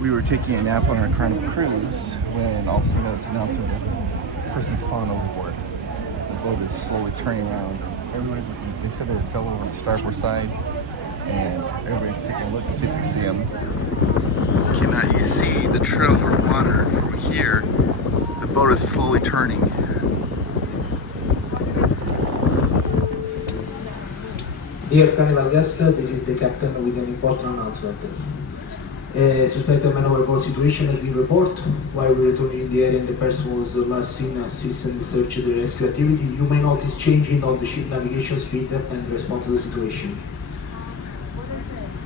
We were taking a nap on our Carnival cruise when all of a sudden this announcement that the person's fallen overboard. The boat is slowly turning around. Everybody's looking. They said they fell over on the starboard side, and everybody's taking a look to see if they see him. Cannot you see the trail of our water from here? The boat is slowly turning. Dear Carnival guests, this is the captain with an important announcement. A suspected man-overboard situation has been reported. While we return in the area and the person was last seen assisting the search and rescue activity, you may notice changing on the ship navigation speed and respond to the situation.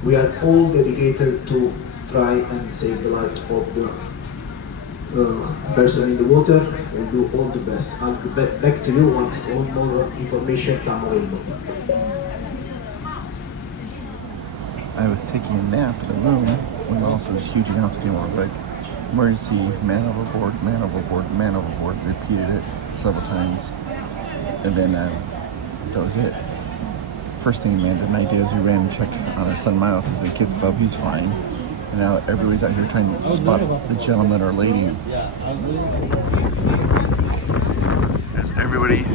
We are all dedicated to try and save the life of the person in the water. We'll do all the best. I'll get back to you once all more information comes available. I was taking a nap in the room when also this huge announcement came over, like, emergency, man overboard, man overboard, man overboard. Repeated it several times, and then that was it. First thing Amanda and I did is we ran and checked on our son Miles, who's in the kids club. He's fine, and now everybody's out here trying to spot the gentleman or lady. As everybody.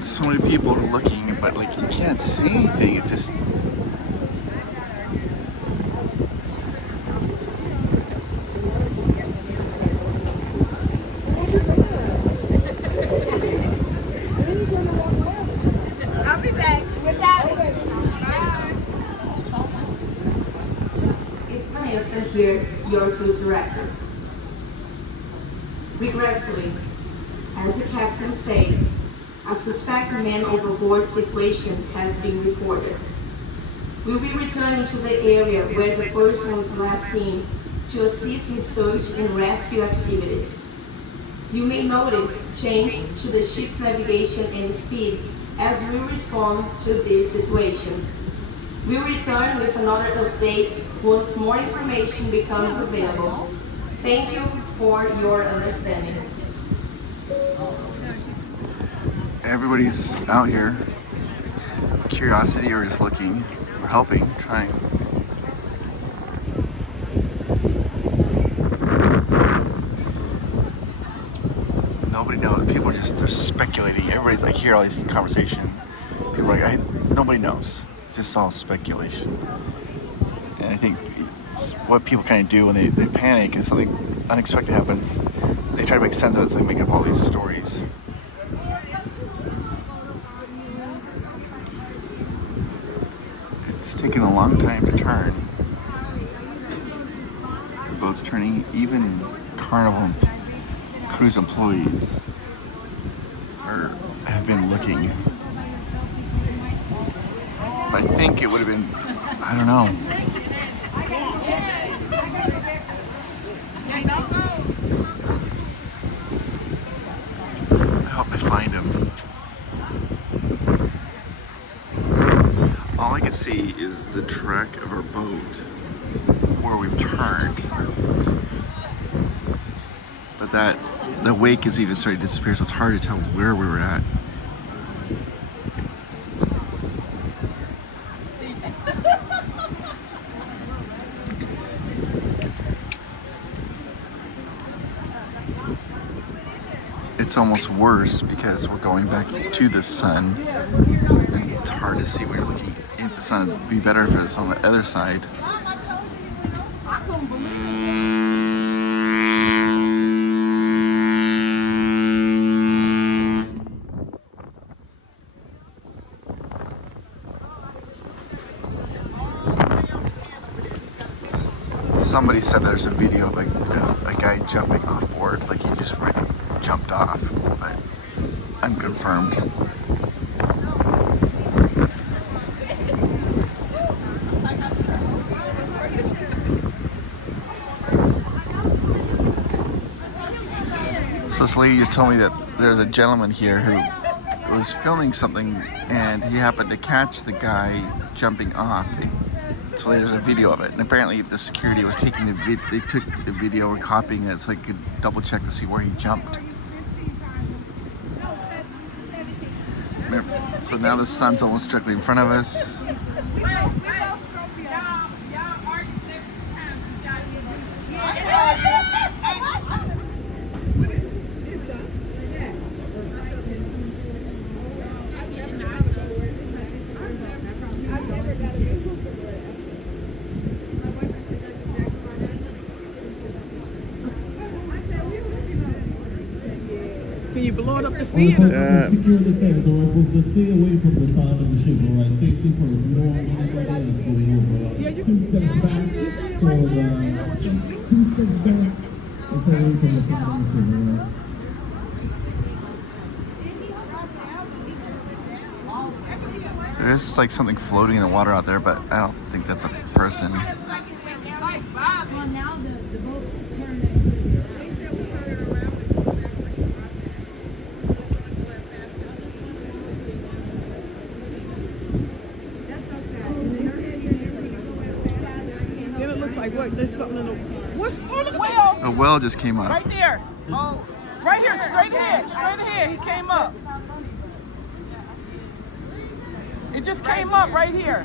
So many people are looking, but like you can't see anything. It just I'll be back without it. It's Vanessa here, your cruise director. Regretfully, as the captain said, a suspected man overboard situation has been reported. We'll be returning to the area where the person was last seen to assist in search and rescue activities. You may notice change to the ship's navigation and speed as we respond to this situation. We'll return with another update once more information becomes available. Thank you for your understanding. everybody's out here. Curiosity or just looking, or helping, trying. Nobody knows. People are just, they're speculating. Everybody's like, hear all this conversation. People are like, nobody knows. It's just all speculation. And I think it's what people kind of do when they panic and something unexpected happens. They try to make sense of it, so they make up all these stories. It's taken a long time to turn. The boat's turning. Even Carnival cruise employees have been looking. But I think it would have been, I don't know. I hope they find him. All I can see is the track of our boat where we've turned. But the wake is even starting to disappear, so it's hard to tell where we were at. It's almost worse because we're going back to the sun. And it's hard to see when you're looking at the sun. It'd be better if it was on the other side. Somebody said there's a video of like a guy jumping off board, like he just jumped off, but unconfirmed. So this lady just told me that there's a gentleman here who was filming something and he happened to catch the guy jumping off. So there's a video of it, and apparently the security was taking they took the video or copying it so they could double check to see where he jumped. So now the sun's almost directly in front of us. Can you blow it up to see it? Secure the sails, alright, but stay away from the side of the ship, alright? Safety first, we don't want anybody else going over. Yeah, you 2 steps back, so 2 steps back, and stay away from the side of the ship, alright? There's like something floating in the water out there, but I don't think that's a person. Well, now the boat turned. Then it looks like what? There's something in the. What's? Oh, look at whale! A well just came up. Right there. Oh, right here, straight ahead. Straight ahead. He came up. It just came up right here.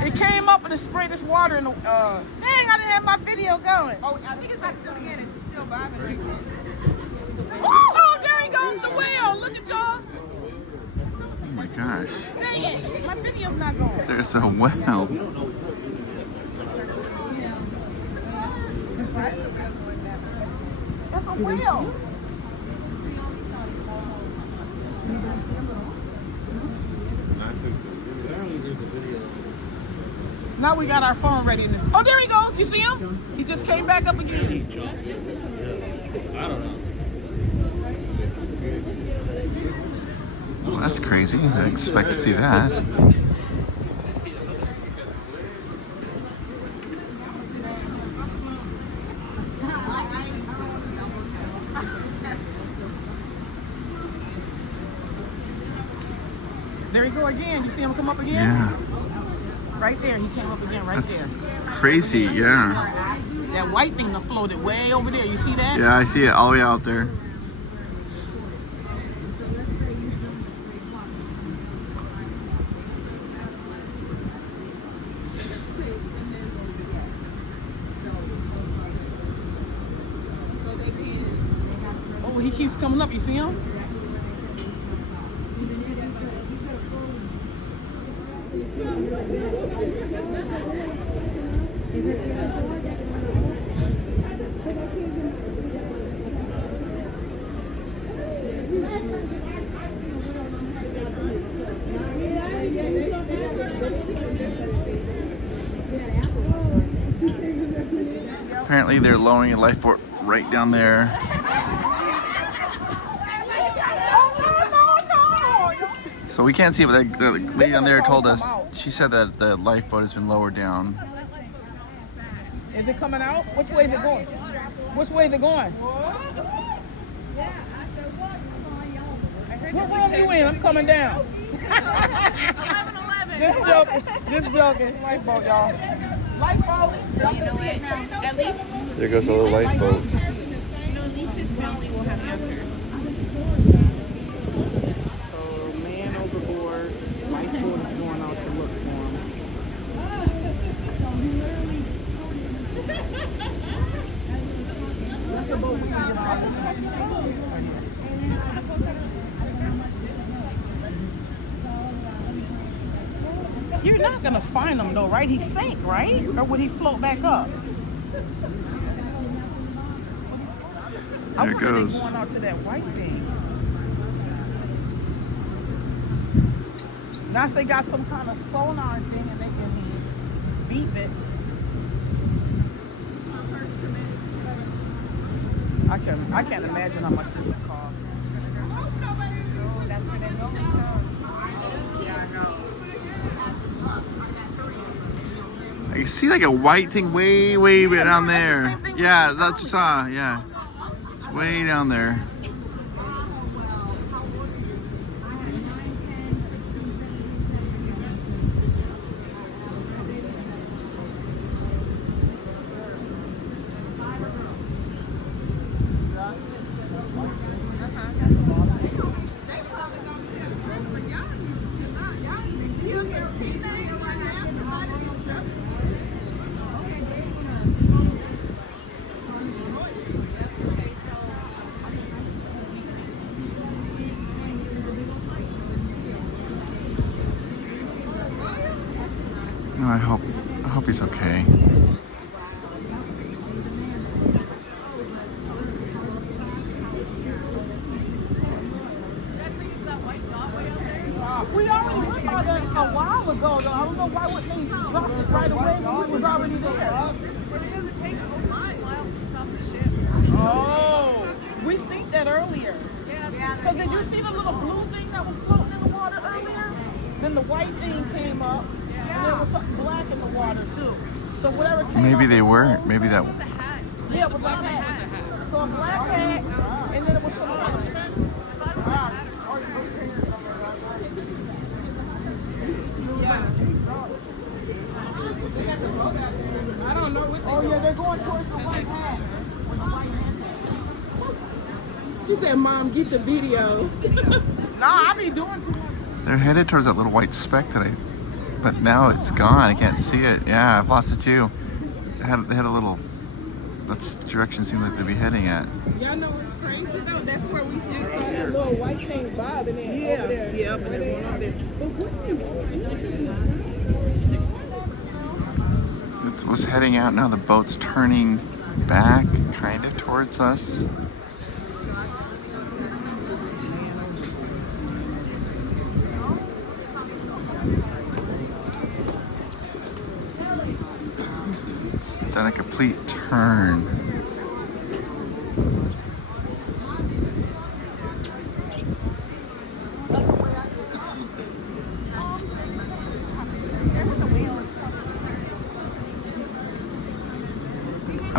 It came up and it sprayed this water in the. Dang! I didn't have my video going. Oh, I think it's about to do it again. It's still vibing right there. Oh, there he goes, the whale. Look at y'all. Oh my gosh. Dang it! My video's not going. There's a well. That's a whale. Now we got our phone ready in this. Oh, there he goes. You see him? He just came back up again. I don't know. Well, that's crazy. I didn't expect to see that. There he go again. You see him come up again? Yeah. Right there. He came up again right That's there. crazy, yeah. That white thing that floated way over there. You see that? Yeah, I see it all the way out there. Oh, he keeps coming up. You see him? Apparently they're lowering a lifeboat right down there. So we can't see it, but the lady down there told us, she said that the lifeboat has been lowered down. Is it coming out? Which way is it going? Which way is it going? What room you in? I'm coming down. 11. Just joking. Just joking. Lifeboat, y'all. Lifeboat. You know what? At least, There goes the little lifeboat. at least his family will have answers. So, man overboard. Lifeboat is going out to look for him. That's the boat we can get on. You're not gonna find him though, right? He sank, right? Or would he float back up? I There it wonder if goes. they're going out to that white thing. Now if they got some kind of sonar thing and they can beep it. I can't imagine how much this would cost. I see like a white thing way down there. Yeah, that's what I saw, yeah. It's way down there. I hope he's okay. We already went by that a while ago, though. I don't know why wouldn't they drop it right away when we was already there. But it doesn't take a while to stop the ship. Oh, we seen that earlier. So did you see the little blue thing that was floating in the water earlier? Then the white thing came up, and there was something black in the water too. So whatever came Maybe up they was weren't. gold. Maybe that. Yeah, it was like that. So a black hat, and then it was some white. I don't know what they're yeah, they're going towards the white hat. She said, Mom, get the videos. Nah, I be doing too much. They're headed towards that little white speck that but now it's gone. I can't see it. Yeah, I've lost it too. They had a little. That's the direction it seemed like they'd be heading at. Y'all know what's crazy though? That's where we just saw That little white thing bobbing in over there. Yeah, but they went over there. It was heading out. Now the boat's turning back, kind of towards us. It's done a complete turn.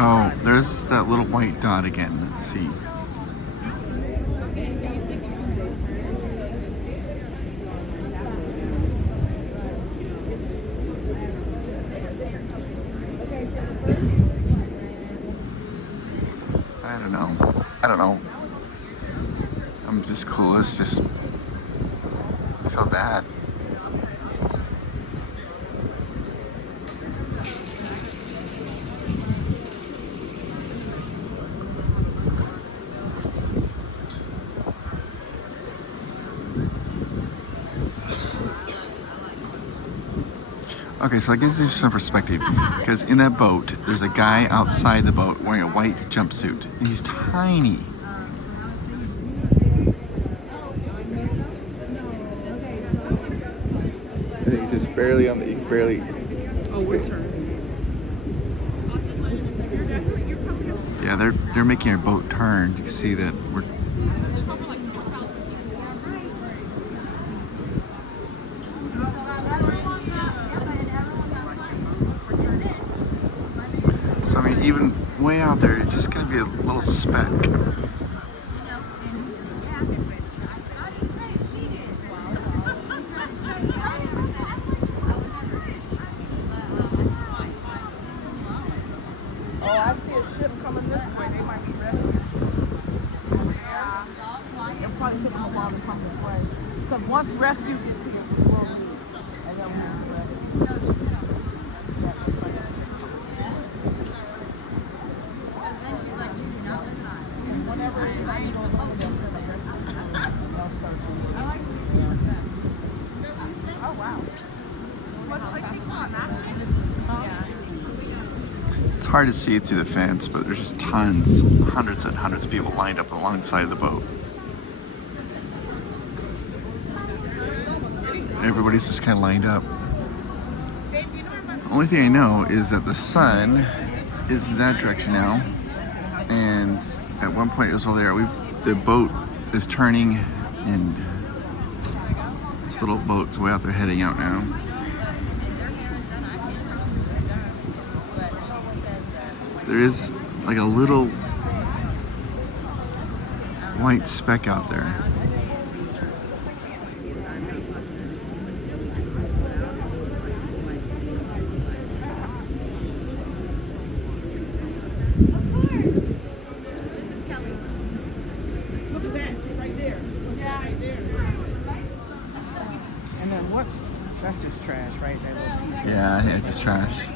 Oh, there's that little white dot again. Let's see. I don't know. I'm just clueless. I feel bad. Okay, so that gives you some perspective, because in that boat, there's a guy outside the boat wearing a white jumpsuit, and he's tiny. He's just barely on the, barely. Oh, we're turning. Yeah, they're making our boat turn. You can see that we're. So I mean, even way out there, it's just gonna be a little speck. Once rescue gets here, we will leave. And then we'll rescue. Oh, wow. It's hard to see through the fence, but there's just tons, hundreds and hundreds of people lined up alongside of the boat. Everybody's just kind of lined up. The only thing I know is that the sun is that direction now, and at one point it was over there. The boat is turning, and this little boat's way out there heading out now. There is like a little white speck out there. That's just trash, right? That little piece. Yeah, it's just trash.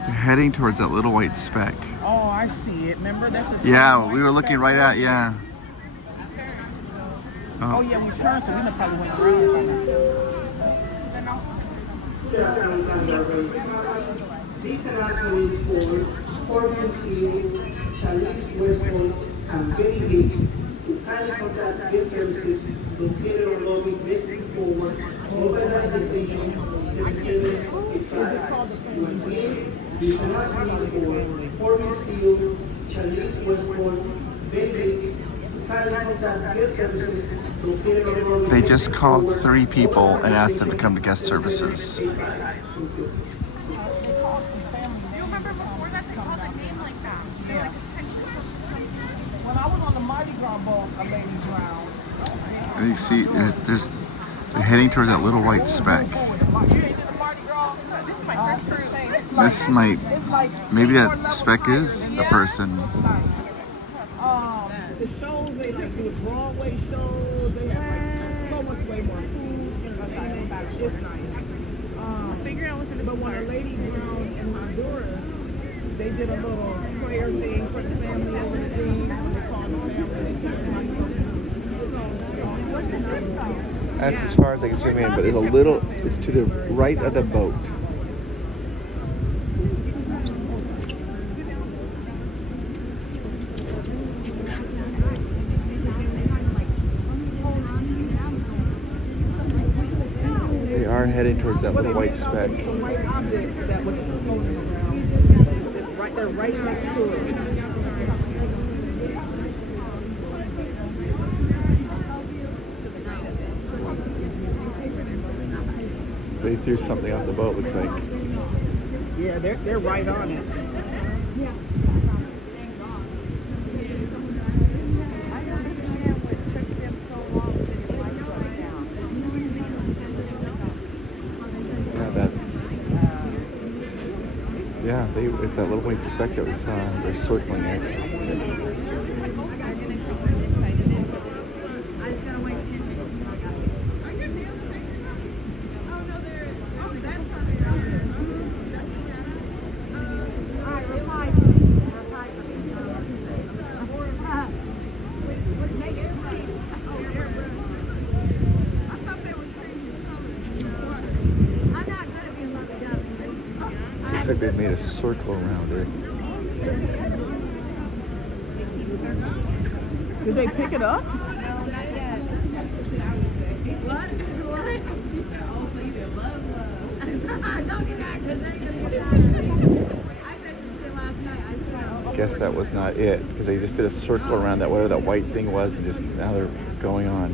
You're heading towards that little white speck. Oh, I see it. Remember? That's the Yeah, we were looking right at, yeah. Oh, yeah, we turned, so we probably went around. Good afternoon, Kahner. This announcement is for Harmon Family, Chalice Westport, and Benny Hicks to kindly contact guest services located on Lobby Bedford Forward, Overnight Station 7785. Once again, this announcement is for Harmon Steel, Chalice Westport, Benny Hicks, to kindly contact guest services located on Lobby. They just called 3 people and asked them to come to guest services. Do you remember before that they called a name like that? They like intentionally. When I was on the Mardi Gras ball, a lady drowned. And you see, they're heading towards that little white speck. This is my first cruise. This might, maybe that speck is a person. The shows, they like do Broadway shows, they have like so much way more food and entertainment back this night. Figured I was in the But when a lady drowned in Honduras, they did a little prayer thing for the family and everything. They called the family, they took them. That's as far as I can zoom in, but it's a little, it's to the right of the boat. They are heading towards that little white speck. The white object that was floating around. It's right there, right next to it. They threw something off the boat, looks like. Yeah, they're right on it. I don't understand what took them so long to get the lights going down. Yeah, that's... Yeah, it's that little white speck that we saw. They're circling it. Looks like they've made a circle around it. Did they pick it up? No, not yet. What? Also, you did love. I know you're not, because I said some shit last night. I swear. Guess that was not it, because they just did a circle around that, whatever that white thing was, and just now they're going on.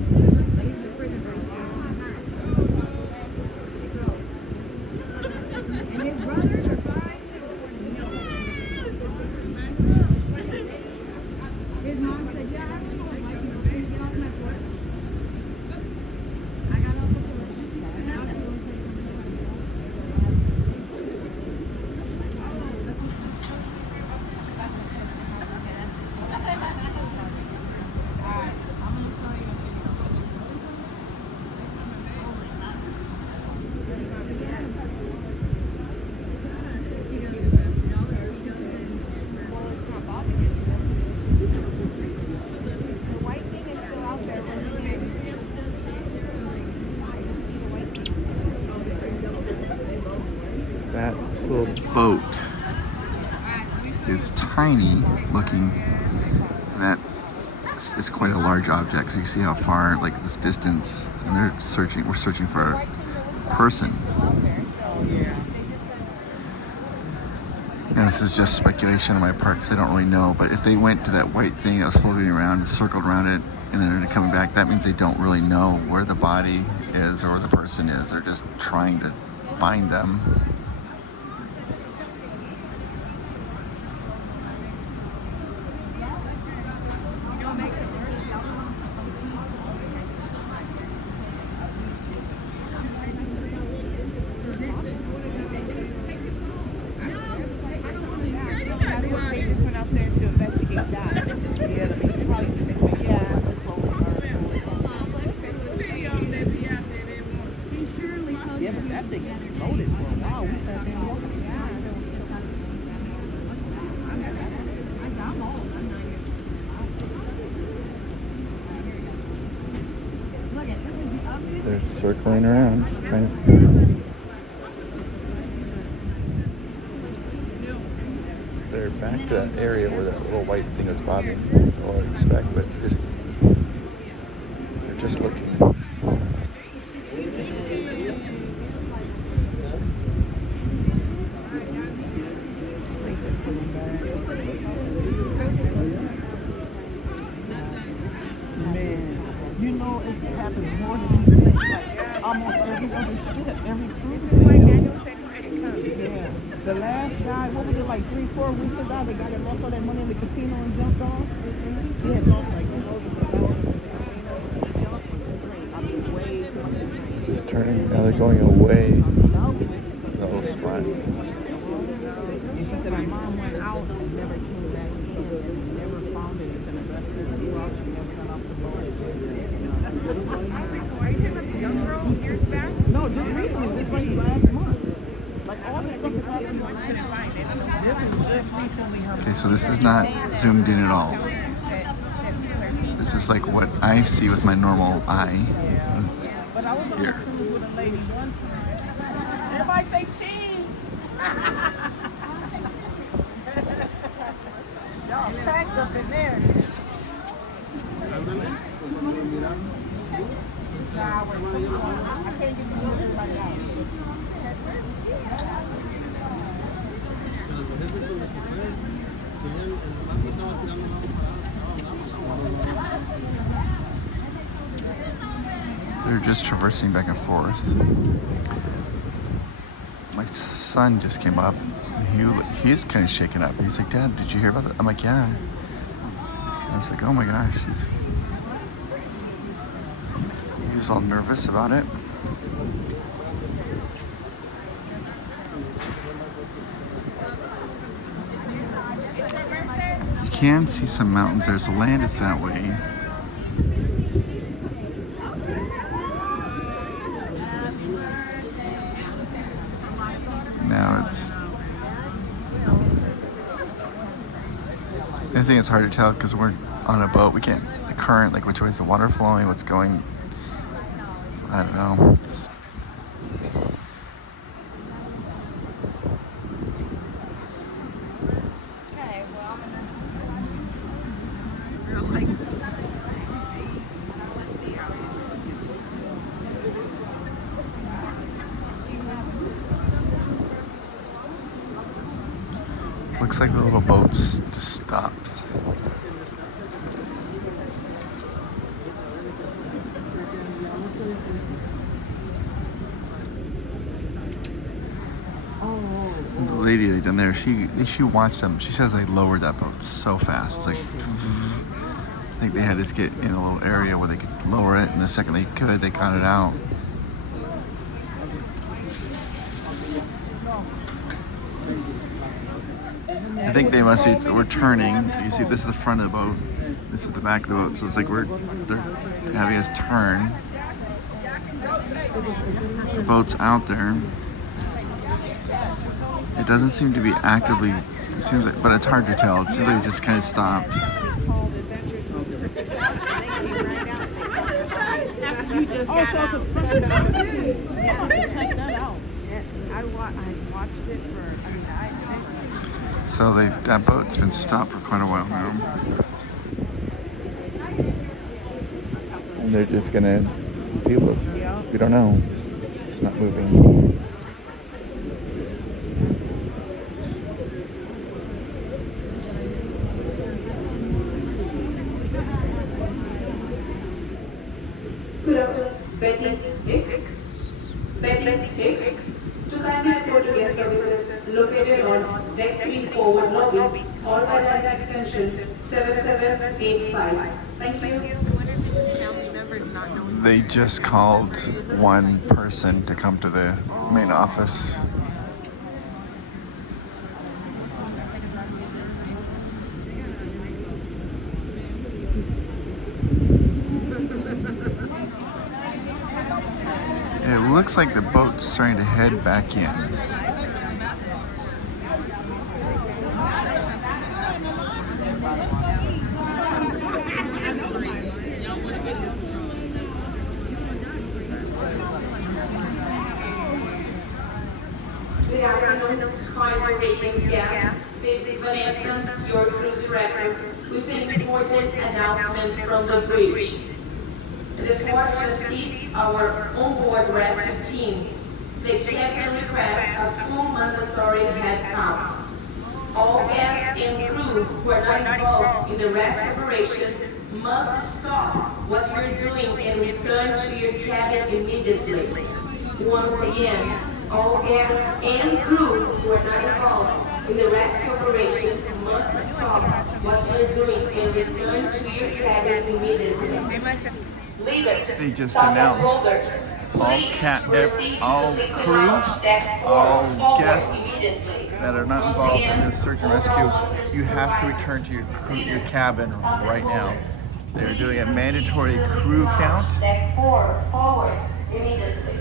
That little boat is tiny looking. That is quite a large object. So you see how far, like this distance, and we're searching for a person. And this is just speculation on my part because I don't really know, but if they went to that white thing that was floating around and circled around it and then they're coming back, that means they don't really know where the body is or where the person is. They're just trying to find them. They're circling around, trying to... back to that area where that little white thing is bobbing. All I expect, but just they're just looking. You know, it's happening more than you think. Like, almost every other ship, every cruise. Yeah. The last guy, what was it, like 3-4 weeks ago? The guy that lost all that money in the casino and jumped off. He had lost like way too much. Just turning. Now they're going away. The little spot. And she said her mom went out and never came back in and never found it. It's an investor as well. She never got off the boat. Are you talking about the young girl years back? No, just recently. This like last month. Like all this stuff is happening. This is just recently her. Okay, so this is not zoomed in at all. This is like what I see with my normal eye. But I was on a cruise with a lady one time. Everybody say cheese. Y'all packed up in there. Nah, wait, I can't get you like that. They're just traversing back and forth. My son just came up. He's kind of shaken up. He's like, "Dad, did you hear about that?" I'm like, "Yeah." I was like, "Oh my gosh." He was all nervous about it. You can see some mountains. There's land is that way. Now it's... I think it's hard to tell because we're on a boat. We can't... The current, like which way is the water flowing, what's going... I don't know. Looks like the little boat's just stopped. The lady down there, she watched them. She says they lowered that boat so fast. It's like, I think they had to get in a little area where they could lower it, and the second they could, they got it out. I think they must be returning. You see, this is the front of the boat. This is the back of the boat. So it's like they're having us turn. The boat's out there. It doesn't seem to be actively. It seems like, but it's hard to tell. It seems like it just kind of stopped. So that boat's been stopped for quite a while now. And they're just gonna people. We don't know. It's not moving. Good afternoon, Betty Hicks. Betty Hicks. To kindly report to guest services located on Deck 3 Forward Lobby, or by direct extension 7785. Thank you. They just called one person to come to the main office. It looks like the boat's trying to head back in. Good afternoon, Carnival Radiance guests. This is Williamson important announcement from the bridge. In the force to assist our onboard rescue team, the captain requests a full mandatory head count. All guests and crew who are not involved in the rescue operation must stop what you're doing and return to your cabin immediately. Once again, all guests and crew who are not involved in the rescue operation must stop what you're doing and return to your cabin immediately. Leaders, They just announced holders, all crew, all guests that are not involved in this search and rescue, you have to return to your cabin right now. They're doing a mandatory crew count.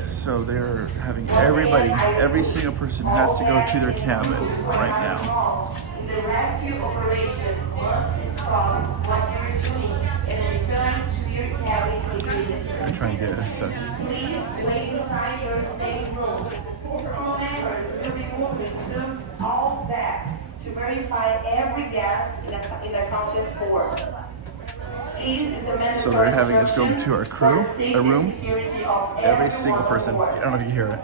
So they're having every single person has to go to their cabin right now. The rescue operation must stop what you're doing and return to your cabin immediately. I'm trying to get assessed. Please wait inside your stateroom. Crew members will be moving all bags to verify every guest in accounted for. So they're having us go to our crew, a room, every single person. I don't know if you hear it.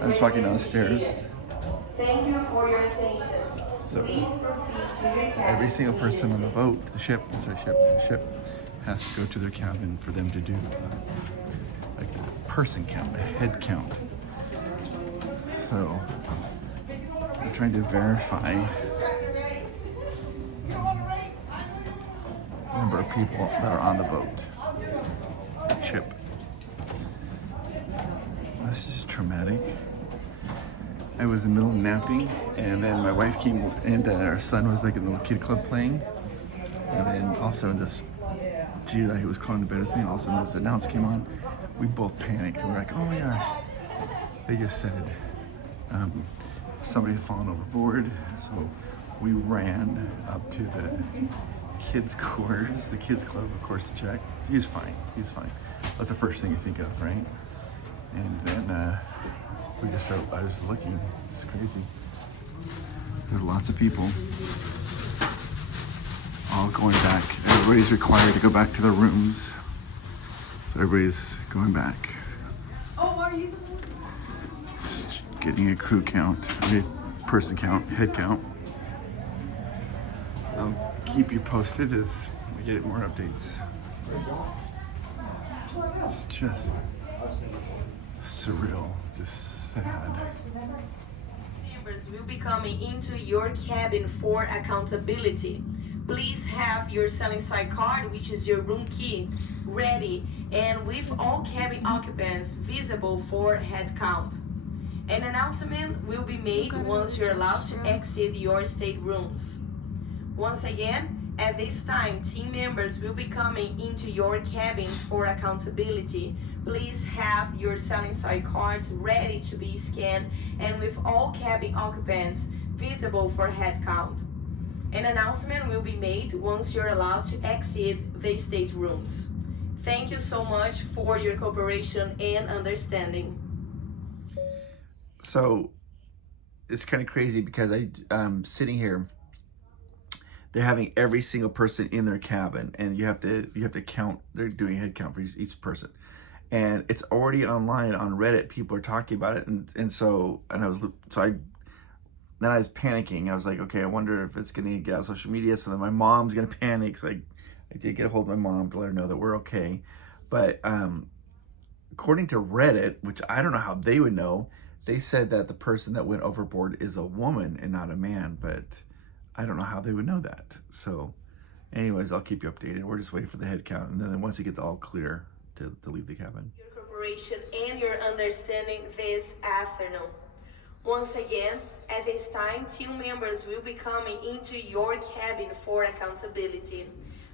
I'm just walking down the stairs. Thank you for your attention. So every single person on the boat, the ship has to go to their cabin for them to do a person count, a head count. So I'm trying to verify the number of people that are on the boat, the ship. This is just traumatic. I was in the middle of napping, and then my wife came, and our son was like in the little kid club playing, and then all of a sudden this Gila, he was calling to bed with me, and all of a sudden this announcement came on. We both panicked. We were like, oh my gosh. They just said somebody had fallen overboard, so we ran up to the kids' quarters, the kids' club, of course, to check. He's fine. That's the first thing you think of, right? And then I was looking. It's crazy. There's lots of people all going back. Everybody's required to go back to their rooms. So everybody's going back. Oh, are you? Just getting a crew count, a person count, head count. I'll keep you posted as we get more updates. It's just surreal, just sad. Members will be coming into your cabin for accountability. Please have your selling side card, which is your room key, ready and with all cabin occupants visible for head count. An announcement will be made once you're allowed to exit your staterooms. Once again, at this time, team members will be coming into your cabins for accountability. Please have your selling side cards ready to be scanned and with all cabin occupants visible for head count. An announcement will be made once you're allowed to exit the staterooms. Thank you so much for your cooperation and understanding. So it's kind of crazy because I'm sitting here. They're having every single person in their cabin, and you have to count. They're doing a head count for each person, and it's already online on Reddit. People are talking about it, and I was panicking. I was like, okay, I wonder if it's gonna get out on social media. So then my mom's gonna panic. So I did get a hold of my mom to let her know that we're okay. But according to Reddit, which I don't know how they would know, they said that the person that went overboard is a woman and not a man. But I don't know how they would know that. So anyways, I'll keep you updated. We're just waiting for the head count. And then once it gets all clear to leave the cabin. Your cooperation and your understanding this afternoon. Once again, at this time, team members will be coming into your cabin for accountability.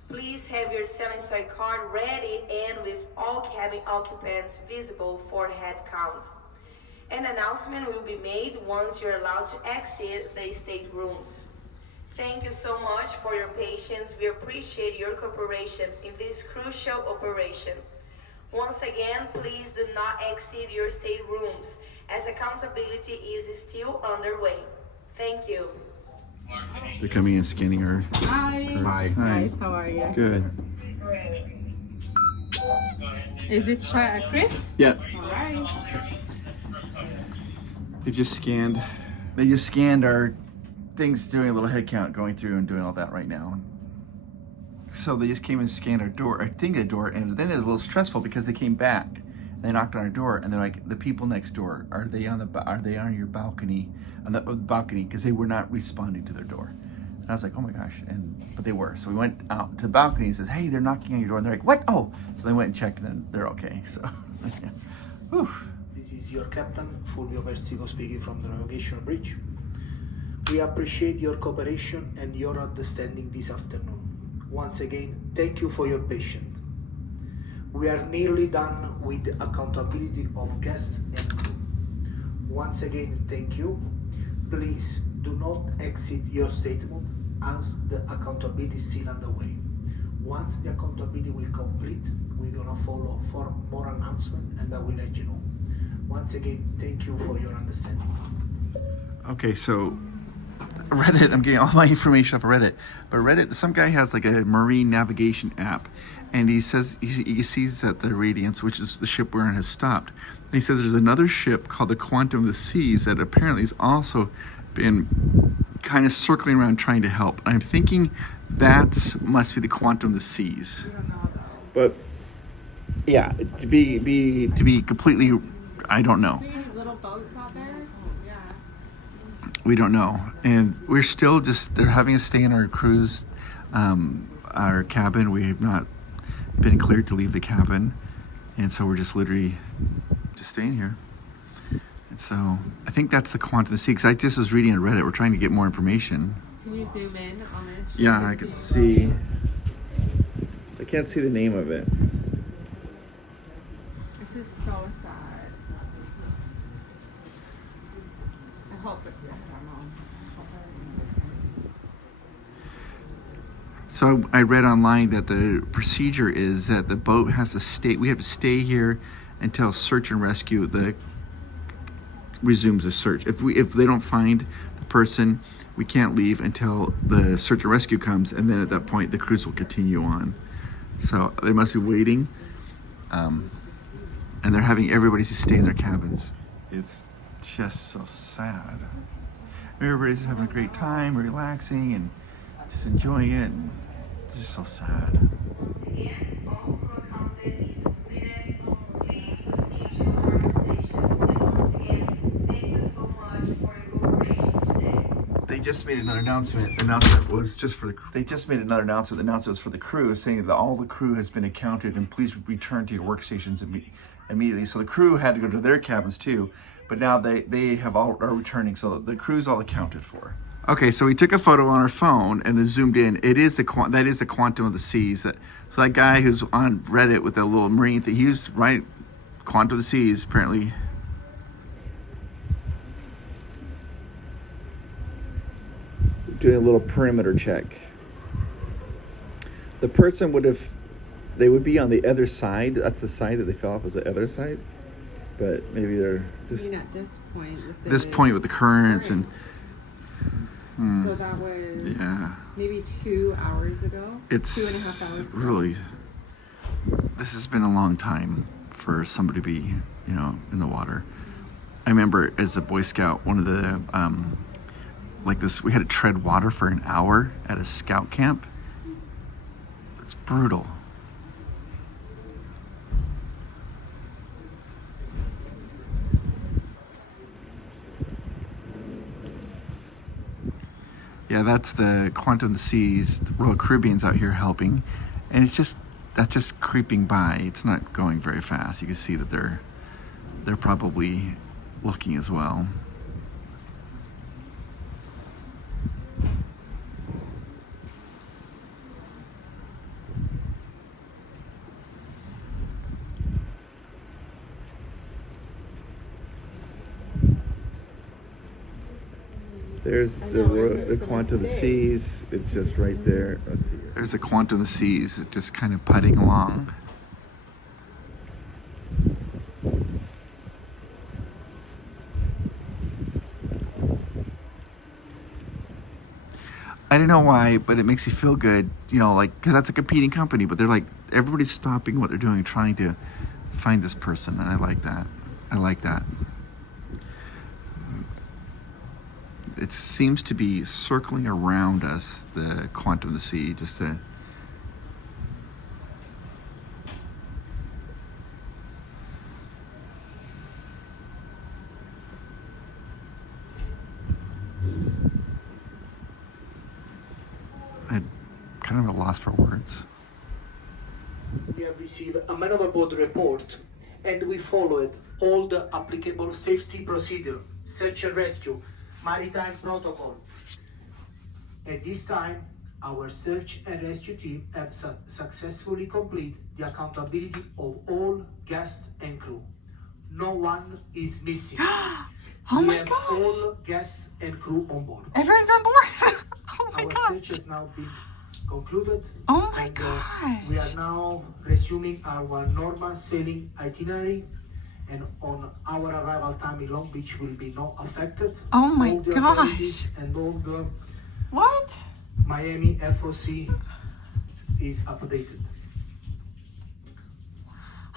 Please have your selling side card ready and with all cabin occupants visible for head count. An announcement will be made once you're allowed to exit the staterooms. Thank you so much for your patience. We appreciate your cooperation in this crucial operation. Once again, please do not exceed your staterooms as accountability is still underway. Thank you. They're coming and scanning her. Hi. Hi. Guys, how are you? Good. Is it Chris? Yeah. All right. They just scanned our things, doing a little head count, going through and doing all that right now. So they just came and scanned our door, I think the door, and then it was a little stressful because they came back and they knocked on our door and they're like, the people next door, are they on your balcony, on the balcony, because they were not responding to their door. And I was like, oh my gosh, but they were. So we went out to the balcony and says, hey, they're knocking on your door, and they're like, what? Oh, so they went and checked, and then they're okay. So, whew. This is your captain, Fulvio Persico, speaking from the navigation bridge. We appreciate your cooperation and your understanding this afternoon. Once again, thank you for your patience. We are nearly done with the accountability of guests and crew. Once again, thank you. Please do not exit your statement as the accountability is still underway. Once the accountability will complete, we're gonna follow for more announcement and I will let you know. Once again, thank you for your understanding. Okay, so Reddit, I'm getting all my information off of Reddit, but Reddit, some guy has like a marine navigation app, and he says he sees that the Radiance, which is the ship we're in, has stopped. And he says there's another ship called the Quantum of the Seas that apparently has also been kind of circling around trying to help. And I'm thinking that must be the Quantum of the Seas. We don't know though. But yeah, to be completely, I don't know. Maybe little boats out there. Yeah. We don't know, and we're still they're having us stay in our cruise, our cabin. We have not been cleared to leave the cabin, and so we're just literally just staying here. And so I think that's the Quantum of the Sea, because I just was reading on Reddit. We're trying to get more information. Can you zoom in on it? Yeah, I can see. I can't see the name of it. This is so sad. I hope it. I don't know. I hope everything's okay. So I read online that the procedure is that the boat has to stay. We have to stay here until search and rescue resumes the search. If they don't find the person, we can't leave until the search and rescue comes, and then at that point the cruise will continue on. So they must be waiting, and they're having everybody to stay in their cabins. It's just so sad. Everybody's having a great time, relaxing, and just enjoying it. And it's just so sad. They just made another announcement. The announcement was just for the crew. They just made another announcement. The announcement was for the crew, saying that all the crew has been accounted and please return to your workstations immediately. So the crew had to go to their cabins too, but now they have all are returning, so the crew's all accounted for. Okay, so we took a photo on our phone and then zoomed in. That is the Quantum of the Seas. So that guy who's on Reddit with that little marine thing, he was right. Quantum of the Seas, apparently. Doing a little perimeter check. The person they would be on the other side. That's the side that they fell off, was the other side. But maybe they're just... I mean, at this point with the currents and... So that was maybe 2 hours ago. It's 2.5 hours ago. Really... This has been a long time for somebody to be, in the water. I remember as a Boy Scout, one of the... we had to tread water for an hour at a scout camp. It's brutal. Yeah, that's the Quantum of the Seas. The Royal Caribbean's out here helping, and that's just creeping by. It's not going very fast. You can see that they're probably looking as well. There's the Quantum of the Seas. It's just right there. Let's see. There's the Quantum of the Seas. It's just kind of putting along. I don't know why, but it makes you feel good, you know, like, because that's a competing company, but they're like, everybody's stopping what they're doing, trying to find this person, and I like that. I like that. It seems to be circling around us, the quantum of the sea, just to... I'm kind of at a loss for words. We have received a man overboard report and we followed all the applicable safety procedure, search and rescue, maritime protocol. At this time, our search and rescue team have successfully completed the accountability of all guests and crew. No one is missing. Oh we my have gosh. all guests and crew on board. Everyone's on board. Oh my Our gosh. search has now been concluded. Oh my and, gosh. we are now resuming our normal sailing itinerary, and on our arrival time in Long Beach will be not affected. Oh my all the gosh. authorities and all the What? Miami FOC is updated.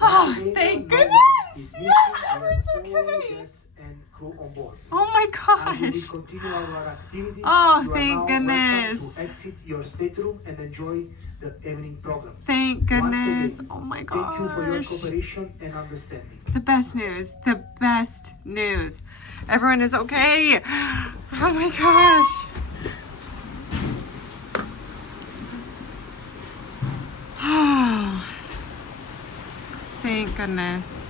Oh, Today, thank no one goodness. is missing. Yes, We have everyone's all okay. guests and crew on board. Oh my And we will gosh. continue our activities. Oh, You are thank now welcome goodness. to exit your stateroom and enjoy the evening programs. Thank Once again, goodness. Oh my thank you for your gosh. cooperation and understanding. The best news. The best news. Everyone is okay. Oh my gosh. Oh, thank goodness.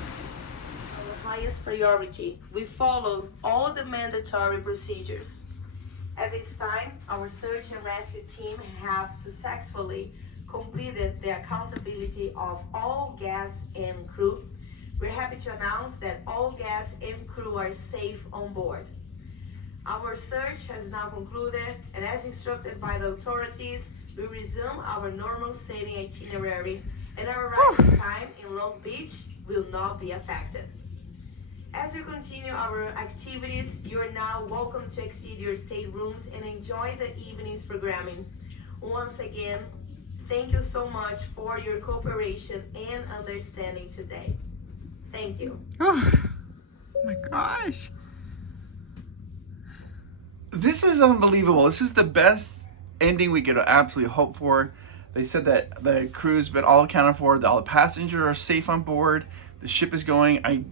Our highest priority, we followed all the mandatory procedures. At this time, our search and rescue team have successfully completed the accountability of all guests and crew. We're happy to announce that all guests and crew are safe on board. Our search has now concluded, and as instructed by the authorities, we resume our normal sailing itinerary, and our arrival time in Long Beach will not be affected. As we continue our activities, you are now welcome to exceed your staterooms and enjoy the evening's programming. Once again, thank you so much for your cooperation and understanding today. Thank you. Oh my gosh. This is unbelievable. This is the best ending we could absolutely hope for. They said that the crew's been all accounted for, all the passengers are safe on board, the ship is going. I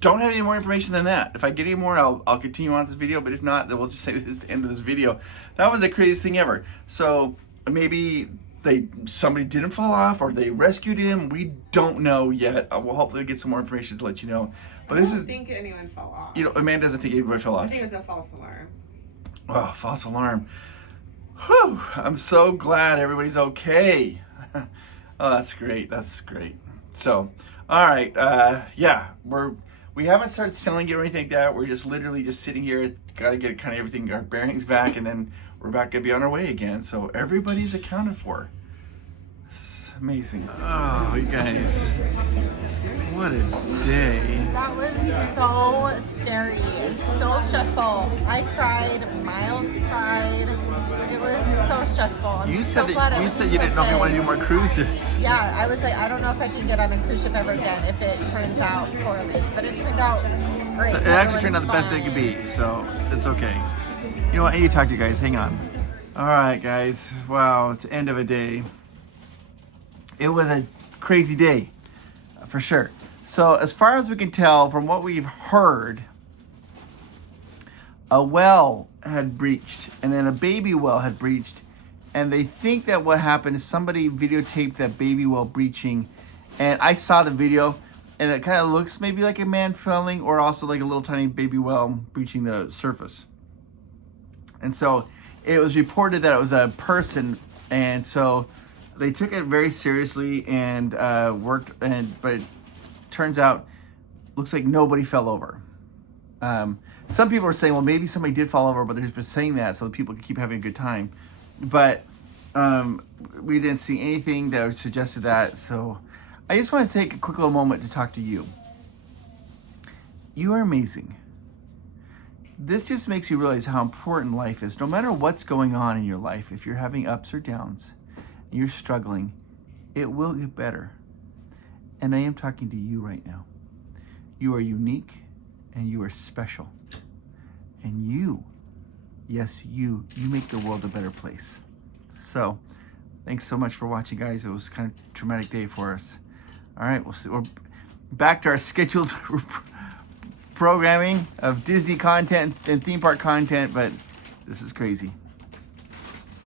don't have any more information than that. If I get any more, I'll continue on this video, but if not, then we'll just say this is the end of this video. That was the craziest thing ever. So maybe somebody didn't fall off or they rescued him. We don't know yet. We'll hopefully get some more information to let you know. But I don't think anyone fell off. You know, Amanda doesn't think anybody fell off. I think it was a false alarm. Oh, false alarm. Whew, I'm so glad everybody's okay. Oh, that's great. That's great. So, all right. Yeah, we haven't started selling it or anything like that. We're just literally just sitting here. Got to get kind of everything, our bearings back, and then we're back to be on our way again. So everybody's accounted for. It's amazing. Oh, you guys. What a day. That was so scary and so stressful. I cried, Miles cried. It was so stressful. I'm You so said glad that you said you didn't know if you want to do more cruises. Yeah, I was like, I don't know if I can get on a cruise ship ever again if it turns out poorly. But it turned out great. So it actually turned out the best it could be, so it's okay. You know what? I need to talk to you guys. Hang on. All right, guys. Wow, it's the end of a day. It was a crazy day, for sure. So as far as we can tell from what we've heard, a well had breached and then a baby well had breached, and they think that what happened is somebody videotaped that baby well breaching, and I saw the video and it kind of looks maybe like a man falling or also like a little tiny baby well breaching the surface. And so it was reported that it was a person, and so they took it very seriously and but it turns out looks like nobody fell over. Some people are saying, well, maybe somebody did fall over, but they're just been saying that so that people can keep having a good time. But we didn't see anything that suggested that. So I just want to take a quick little moment to talk to you. You are amazing. this just makes you realize how important life is. No matter what's going on in your life, if you're having ups or downs, and you're struggling, it will get better. And I am talking to you right now. You are unique and you are special. And you, yes, you make the world a better place. So, thanks so much for watching, guys. It was kind of a traumatic day for us. All right, we're back to our scheduled programming of Disney content and theme park content, but this is crazy.